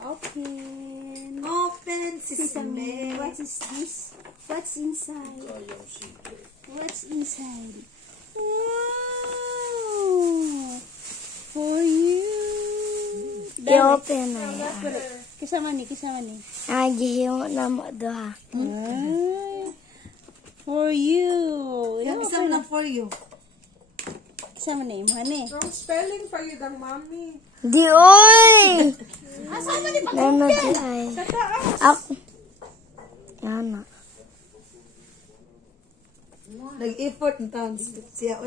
Open. Open sesame. What is this? What's inside? What's inside? Wow! For you. I-open na yan. Kasama ni. Gihiyo na mo doha. For you. Yung isang na for you. Kasama ni mo ni. Ang spelling pa yun ang mami. Di oy! Asama ni pa. Nana di ay. Ako. Yan na. Nag-effort na taon siya.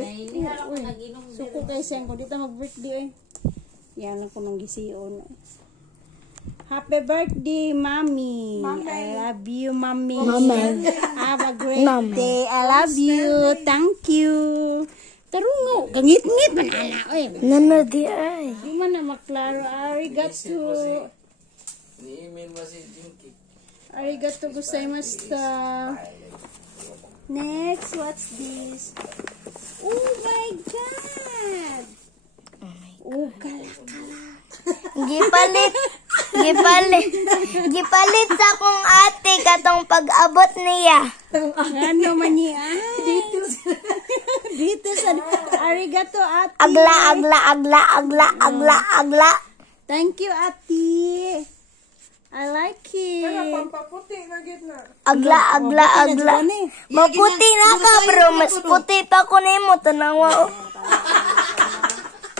Suko kayo siyang ko dito mag-birthday eh. Yan lang ko nung gisiyon. Happy birthday, Mommy. I love you, Mommy. Mami. Have a great Mami. day. I love you. Thank you. Tarungo. Gangit-ngit man ana. Oy. Nana di ay. Di man na maklaro. Arigato. Ni-email mo si Jinky. Arigato gozaimashita. Next, what's this? Oh my God. Oh, kala-kala. Gipalit sa akong ate katong pag-abot niya. Ano man niya? Dito sa arigato, ate. Agla. Thank you, ate. I like Kaya it. pampaputi na gitna. Agla. Maputi na ka, bro. Mas puti pa ko nimo tanawa.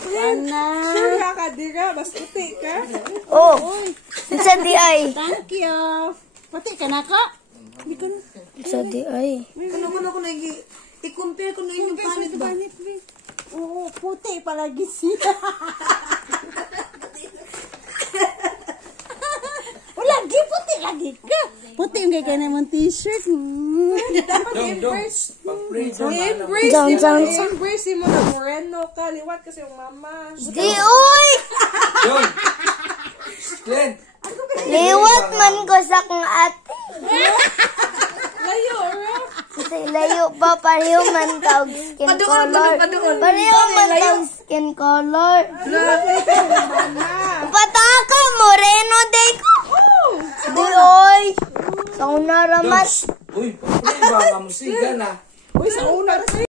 Sure ka dira, mas puti ka. Oh. Sa di ay. Thank you. Pati ka na ka? Hindi ko na. Sa di ay. Kuno i-compare ko na inyong panit ba? Oo, puti palagi siya. Lagi puti lagi ka. Puti yung kaya na mong t-shirt. Dapat embrace. Jones. Embrace mo na moreno ka. Liwat kasi yung mama. Di uy! Yon! Glenn! Liwat man ko sa kong ate. Layo, ra. Kasi layo pa pareho man tawag skin color. Pareho man tawag skin color. Pataka, moreno day ko. Di oy. Sa una ramas. Uy, paputi ba? Kamusiga na. Uy, sa una.